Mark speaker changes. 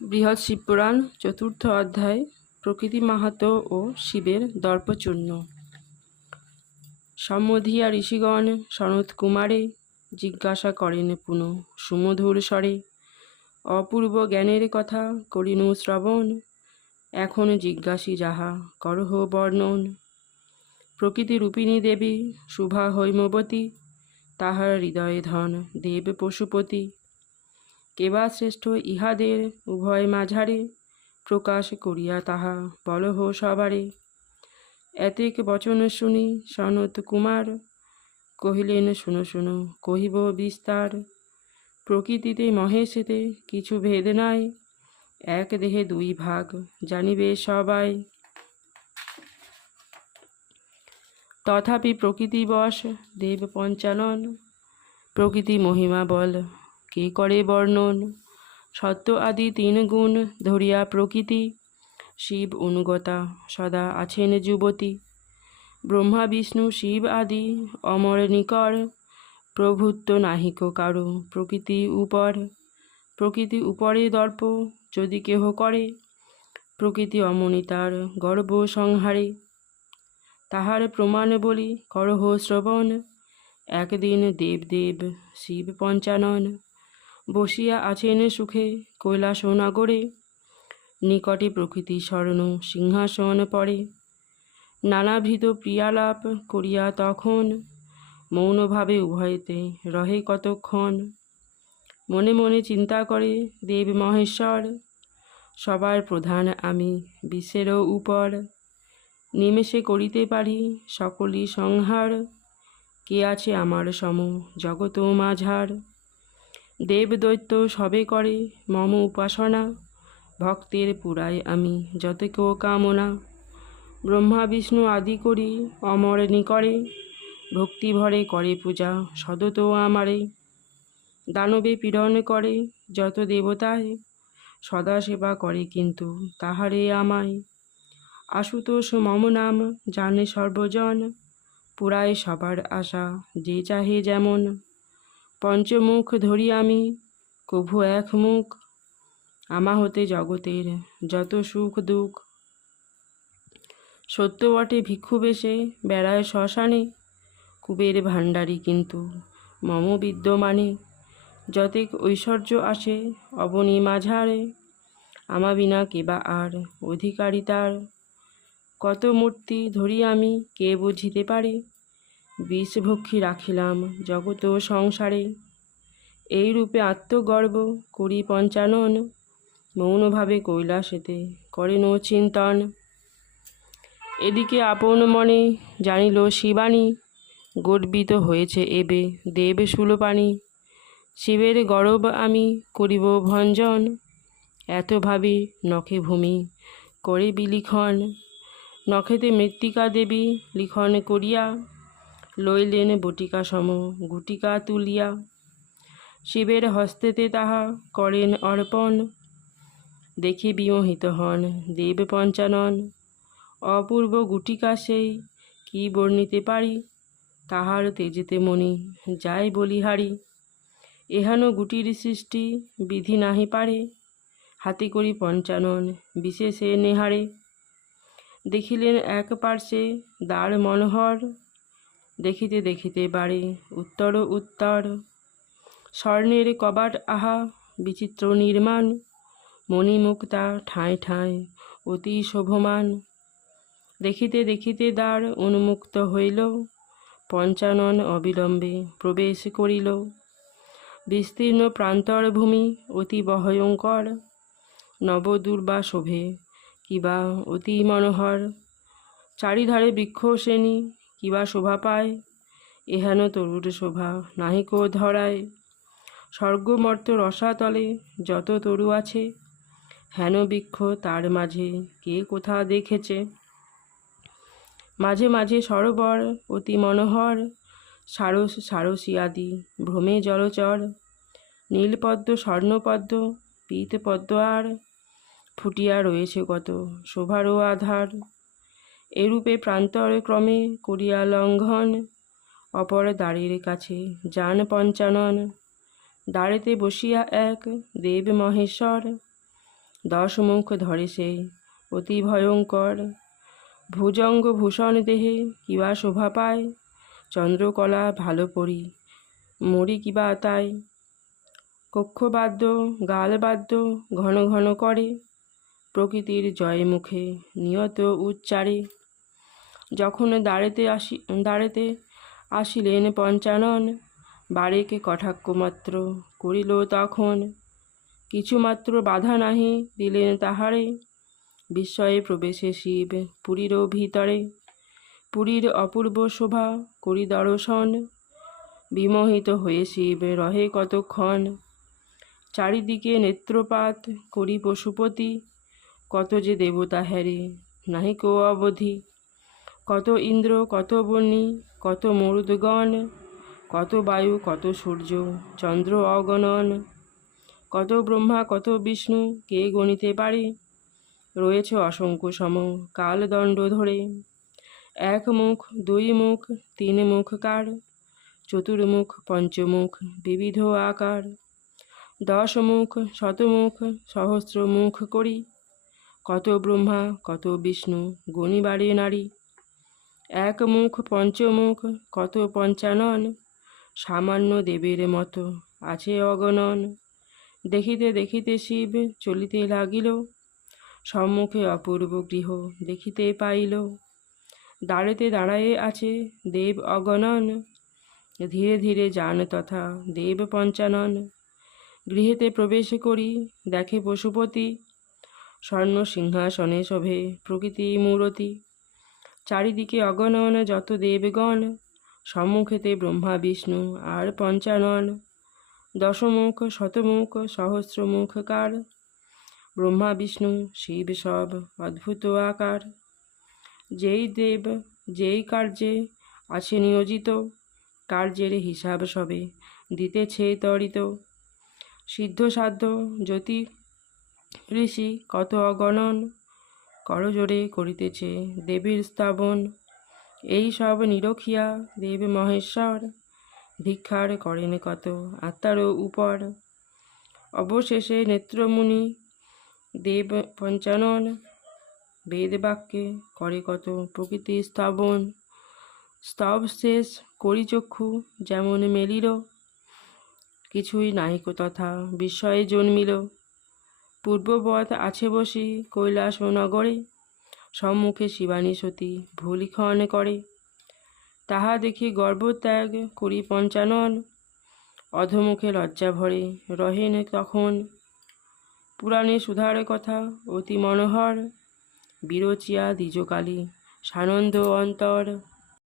Speaker 1: বৃহৎ শিবপুরাণ, চতুর্থ অধ্যায়, প্রকৃতি মাহাত্ম্য ও শিবের দর্পচূর্ণ। সম্মধিয়া ঋষিগণ সনত কুমারে জিজ্ঞাসা করেন পুনঃ, সুমধুর স্বরে, অপূর্ব জ্ঞানের কথা করিনু শ্রবণ, এখন জিজ্ঞাসী যাহা করহ বর্ণন। প্রকৃতি রূপিণী দেবী, শুভা হৈমবতী, তাহার হৃদয়ে ধন দেব পশুপতি কেবা শ্রেষ্ঠ ইহাদের উভয় মাঝারে প্রকাশ করিয়া তাহা বলহ সবারে। এতেক বচন শুনি সনত কুমার কহিলেন, শুনো শুনো, কহিব বিস্তার। প্রকৃতিতে মহেশেতে কিছু ভেদ নাই। এক দেহে দুই ভাগ জানিবে সবাই। তথাপি প্রকৃতি বশ, দেব পঞ্চানন। প্রকৃতি মহিমা বল কে করে বর্ণন? সত্য আদি তিন গুণ ধরিয়া প্রকৃতি। শিব অনুগতা, সদা আছেন যুবতী। ব্রহ্মা, বিষ্ণু, শিব আদি অমর নিকর। প্রভুত্ব নাহিক কারও প্রকৃতি উপর। প্রকৃতি উপরে দর্প যদি কেহ করে, প্রকৃতি অমনিতার গর্ব সংহারে। তাহার প্রমাণ বলি করহ শ্রবণ। একদিন দেবদেব শিব পঞ্চানন। বসিয়া আছেন সুখে কৈলাসনগরে। নিকটে প্রকৃতি স্বর্ণ সিংহাসন পড়ে। নানাবিধ প্রিয়ালাপ করিয়া তখন মৌনভাবে উভয়তে রহে কতক্ষণ। মনে মনে চিন্তা করে, দেব মহেশ্বর, সবার প্রধান আমি বিশ্বেরও উপর। নিমেষে করিতে পারি সকলই সংহার। কে আছে আমার সম জগত মাঝার দেব দৈত্য সবে করে মম উপাসনা। ভক্তের পুরায় আমি যত কেউ কামনা। ব্রহ্মা, বিষ্ণু আদি করি অমর নিকরে। ভক্তি ভরে করে পূজা সদত আমারে। দানবে পীড়ন করে যত দেবতায়। সদা সেবা করে কিন্তু তাহারে আমায়। আশুতোষ মম নাম জানে সর্বজন। পুরায় সবার আশা যে চাহে যেমন। পঞ্চমুখ ধরি আমি, কভু এক মুখ। আমা হতে জগতের যত সুখ দুঃখ। সত্য বটে ভিক্ষু বেশে, বেড়ায় শ্মশানে। কুবের ভাণ্ডারী কিন্তু মম বিদ্যমানে। যতেক ঐশ্বর্য আসে, অবনী মাঝারে। আমা বিনা কেবা আর অধিকারী তার। কত মূর্তি ধরি আমি, কে বুঝিতে পারে? বিষভক্ষী রাখিলাম জগত সংসারে। এই রূপে আত্মগর্ব করি পঞ্চানন। মৌনভাবে কৈলাসেতে করেন চিন্তন। এদিকে আপন মনে জানিল শিবানী, গর্বিত হয়েছে এবে দেব সুলপানি, শিবের গরব আমি করিব ভঞ্জন, এত ভাবি নখে ভূমি করে বিলিখন নখেতে মৃত্তিকা দেবী লিখন করিয়া লইলেন বটিকা সম গুটিকা তুলিয়া। শিবের হস্তেতে তাহা করেন অর্পণ। দেখে বিমোহিত হন দেব পঞ্চানন। অপূর্ব গুটিকা সেই, কি বর্ণিতে পারি? তাহার তেজেতে মণি যাই বলিহারি এহান গুটির সৃষ্টি বিধি নাহি পারে। হাতে করি পঞ্চানন বিশেষে নেহারে। দেখিলেন এক পার্শ্বে দ্বার মনোহর। দেখিতে দেখিতে বাড়ে। উত্তর উত্তর। স্বর্ণের কবাট আহা, বিচিত্র নির্মাণ। মণিমুক্তা ঠাঁয় ঠাঁয় অতি শোভমান। দেখিতে দেখিতে দ্বার উন্মুক্ত হইল। পঞ্চানন অবিলম্বে প্রবেশ করিল। বিস্তীর্ণ প্রান্তর ভূমি অতি ভয়ঙ্কর। নবদুর্বা শোভে, কিবা অতি মনোহর। চারিধারে বৃক্ষ, শ্রেণি কিবা শোভা পায়? এহেন তরুর শোভা নাহিক ধরায়। স্বর্গমর্ত রসাতলে যত তরু আছে, হেন বৃক্ষ তার মাঝে কে কোথা দেখেছে? মাঝে মাঝে সরোবর অতি মনোহর, সারস সারসী আদি ভ্রমে জলচর। নীলপদ্ম, স্বর্ণপদ্ম, পীতপদ্ম আর ফুটিয়া রয়েছে কত শোভারও আধার। এরূপে প্রান্তর ক্রমে করিয়া লঙ্ঘন, অপর দ্বারের কাছে যান পঞ্চানন। দ্বারেতে বসিয়া এক দেব মহেশ্বর, দশ মুখ ধরে সে অতি ভয়ঙ্কর। ভুজঙ্গ ভূষণ দেহে কিবা শোভা পায়, চন্দ্রকলা ভালো পড়ি মরি কিবা তাই। কক্ষবাদ্য, গালবাদ্য ঘন ঘন করে। প্রকৃতির জয় মুখে নিয়ত উচ্চারে। যখন দাঁড়েতে আসি দাঁড়েতে আসিলেন পঞ্চানন, বারেকে কটাক্ষ মাত্র করিল তখন। কিছুমাত্র বাধা নাহি দিলেন তাহারে, বিস্ময়ে প্রবেশে শিব পুরীর ভিতরে। পুরীর অপূর্ব শোভা করি দর্শন, বিমোহিত হয়ে শিব রহে কতক্ষণ। চারিদিকে নেত্রপাত করি পশুপতি কত যে দেবতা হ্যারে, নাহি কো অবধি? কত ইন্দ্র, কত বন্যী কত মরুদগণ, কত বায়ু, কত সূর্য, চন্দ্র অগণন? কত ব্রহ্মা, কত বিষ্ণু, কে গণিতে পারে? রয়েছে অসংখ্য সম কালদণ্ড ধরে। এক মুখ, দুই মুখ, তিন মুখ কার? চতুর্মুখ, পঞ্চমুখ, বিবিধ আকার। দশ মুখ, শতমুখ সহস্র মুখ করি। কত ব্রহ্মা, কত বিষ্ণু গণিবারে নারী। এক মুখ পঞ্চমুখ, কত পঞ্চানন। সামান্য দেবের মতো আছে অগণন। দেখিতে দেখিতে শিব চলিতে লাগিল। সম্মুখে অপূর্ব গৃহ দেখিতে পাইল। দাঁড়েতে দাঁড়ায়ে আছে দেব অগণন। ধীরে ধীরে যান তথা দেব পঞ্চানন। গৃহেতে প্রবেশ করি, দেখে পশুপতি স্বর্ণ সিংহাসনে শোভে প্রকৃতি মূরতি। চারিদিকে অগণন যত দেবগণ, সম্মুখেতে ব্রহ্মা, বিষ্ণু আর পঞ্চানন। দশমুখ, শতমুখ সহস্রমুখকার ব্রহ্মা, বিষ্ণু, শিব সব অদ্ভুত আকার। যেই দেব, যেই কার্যে আছে নিয়োজিত, কার্যের হিসাব সবে দিতেছে তরিত সিদ্ধ সাধ্য জ্যোতি ঋষি কত অগণন করজোরে করিতেছে দেবীর স্থাপন এই সব নিরখিয়া দেব মহেশ্বর ভিক্ষার করেন কত আত্মার উপর। অবশেষে নেত্রমুনি দেব পঞ্চানন বেদ বাক্যে করে কত প্রকৃতি স্থাপন স্তব শেষ করি চক্ষু যেমন মেলিল, কিছুই নাহিক তথা বিস্ময়ে জন্মিল। পূর্বপথ আছে বসি কৈলাস নগরে সম্মুখে শিবানী সতী ভুলিক্ষণ করে। তাহা দেখি গর্ভত্যাগ করি পঞ্চানন, অধমুখে লজ্জা ভরে রহেন তখন। পুরাণে সুধার কথা অতি মনোহর, বিরচিয়া দ্বিজকালী সানন্দ অন্তর